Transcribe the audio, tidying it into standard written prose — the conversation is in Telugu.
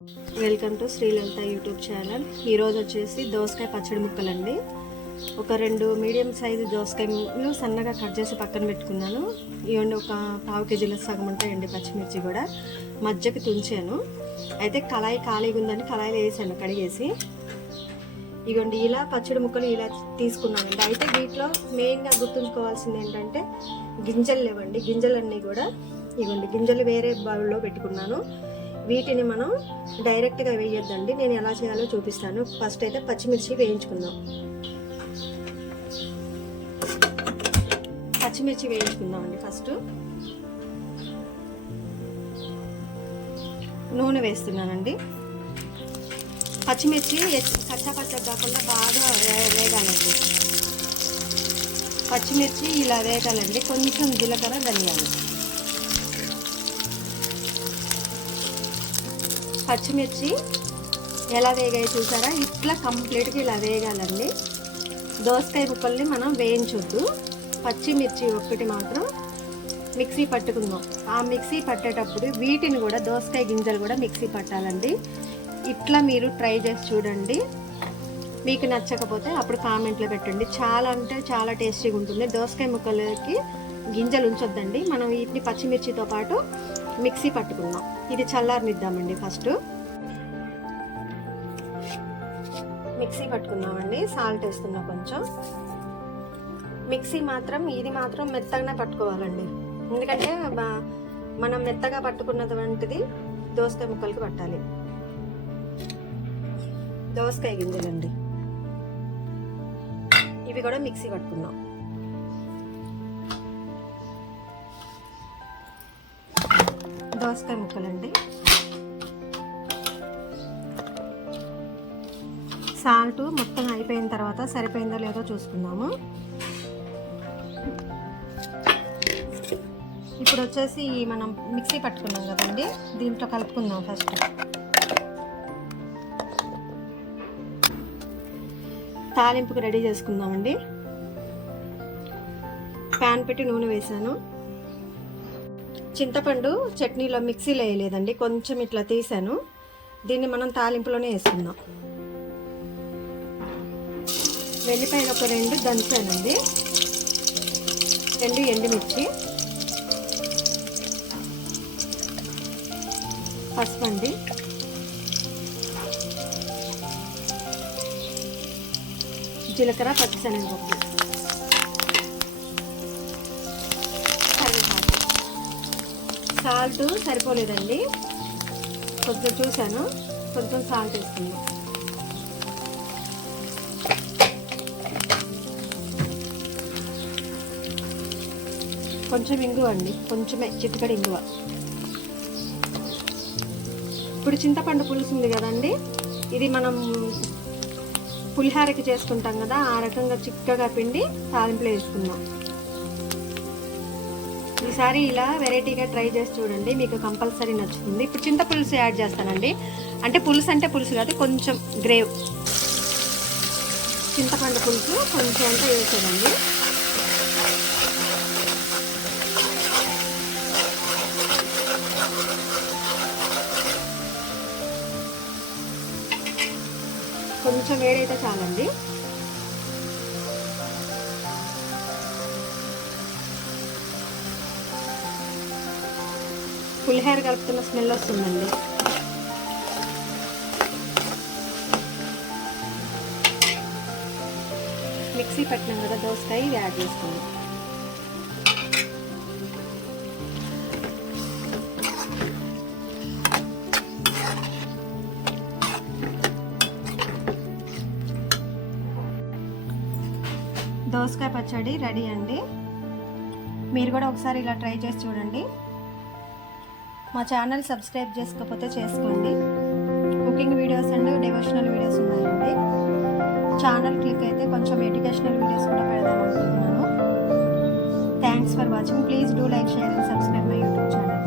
Welcome to Sri Lalitha YouTube channel. ఈరోజు వచ్చేసి దోసకాయ పచ్చడి ముక్కలండి. ఒక 2 మీడియం సైజు దోసకాయలు సన్నగా కట్ చేసి పక్కన పెట్టుకున్నాను. ఇవన్నీ ఒక 1/2 కేజీల సగం ఉంటాయండి. పచ్చిమిర్చి కూడా మధ్యకి తుంచాను. అయితే కళాయి ఖాళీగా ఉందని కళాయిలో వేసాను కడిగేసి. ఇవ్వండి ఇలా పచ్చడి ముక్కలు ఇలా తీసుకున్నానండి. అయితే వీటిలో మెయిన్గా గుర్తుంచుకోవాల్సింది ఏంటంటే గింజలు లేవండి. గింజలన్నీ కూడా ఇవ్వండి, గింజలు వేరే బౌల్లో పెట్టుకున్నాను. వీటిని మనం డైరెక్ట్గా వేయొద్దండి. నేను ఎలా చేయాలో చూపిస్తాను. ఫస్ట్ అయితే పచ్చిమిర్చి వేయించుకుందాం. పచ్చిమిర్చి వేయించుకుందామండి. ఫస్ట్ నూనె వేస్తున్నానండి. పచ్చిమిర్చి కచ్చా కాకుండా బాగా వేగాలండి. పచ్చిమిర్చి ఇలా వేగాలండి. కొంచెం జీలకర్ర, ధనియాలు. పచ్చిమిర్చి ఎలా వేగాయి చూసారా? ఇట్లా కంప్లీట్గా ఇలా వేగాలండి. దోసకాయ ముక్కల్ని మనం వేయించొద్దు. పచ్చిమిర్చి ఒక్కటి మాత్రం మిక్సీ పట్టుకుందాం. ఆ మిక్సీ పట్టేటప్పుడు వీటిని కూడా దోసకాయ గింజలు కూడా మిక్సీ పట్టాలండి. ఇట్లా మీరు ట్రై చేసి చూడండి. మీకు నచ్చకపోతే అప్పుడు కామెంట్లో పెట్టండి. చాలా అంటే చాలా టేస్టీగా ఉంటుంది. దోసకాయ ముక్కలకి గింజలు ఉంచొద్దండి. మనం వీటిని పచ్చిమిర్చితో పాటు మిక్సీ పట్టుకుందాం. ఇది చల్లారనిద్దామండి. ఫస్ట్ మిక్సీ పట్టుకుందామండి. సాల్ట్ వేస్తున్నా కొంచెం. మిక్సీ మాత్రం ఇది మాత్రం మెత్తగానే పట్టుకోవాలండి. ఎందుకంటే మనం మెత్తగా పట్టుకున్నటువంటిది దోసకాయ ముక్కలకి పట్టాలి. దోసకాయ గింజలండి, ఇవి కూడా మిక్సీ పట్టుకుందాం. దోసకాయ ముక్కలండి. సాల్ట్ మొత్తం అయిపోయిన తర్వాత సరిపోయిందో లేదో చూసుకుందాము. ఇప్పుడు వచ్చేసి మనం మిక్సీ పట్టుకున్నాం కదండి, దీంట్లో కలుపుకుందాం. ఫస్ట్ తాలింపుకి రెడీ చేసుకుందామండి. ప్యాన్ పెట్టి నూనె వేసాను. చింతపండు చట్నీలో మిక్సీలో వేయలేదండి, కొంచెం ఇట్లా తీసాను. దీన్ని మనం తాలింపులోనే వేసుకుందాం. వెల్లిపాయలు ఒక 2 దంచానండి. 2 ఎండుమిర్చి, పసుపు అండి, జీలకర్ర, పచ్చిశనగపప్పు, కరివేపాకు. సాల్ట్ సరిపోలేదండి, కొంచెం చూసాను, కొంచెం సాల్ట్ వేసుకున్నాం. కొంచెం ఇంగువ అండి, కొంచెమే చిటికెడు ఇంగువ. ఇప్పుడు చింతపండు పులుసు ఉంది కదండి, ఇది మనం పులిహారకి చేసుకుంటాం కదా, ఆ రకంగా చిక్కగా పిండి తాలింపులో వేసుకుందాం. ఈసారి ఇలా వెరైటీగా ట్రై చేసి చూడండి, మీకు కంపల్సరీ నచ్చుతుంది. ఇప్పుడు చింత పులుసు యాడ్ చేస్తానండి. అంటే పులుసు కాదు, కొంచెం గ్రేవ్ చింతపండు పులుసు కొంచెం అంతా వేసానండి. కొంచెం వేడైతే చాలండి. పులిహోర కలుపుతున్న స్మెల్ వస్తుందండి. మిక్సీ పట్టినాం కదా దోసకాయ, ఇవి యాడ్ చేసుకుందాం. దోసకాయ పచ్చడి రెడీ అండి. మీరు కూడా ఒకసారి ఇలా ట్రై చేసి చూడండి. మా ఛానల్ సబ్స్క్రైబ్ చేసుకోకపోతే చేసుకోండి. Cooking videos and devotional videos ఉన్నాయండి. ఛానల్ క్లిక్ అయితే కొంచెం ఎడ్యుకేషనల్ వీడియోస్ కూడా పెడదాం అనుకుంటున్నాను. Thanks for watching. Please do like, share and subscribe my YouTube channel.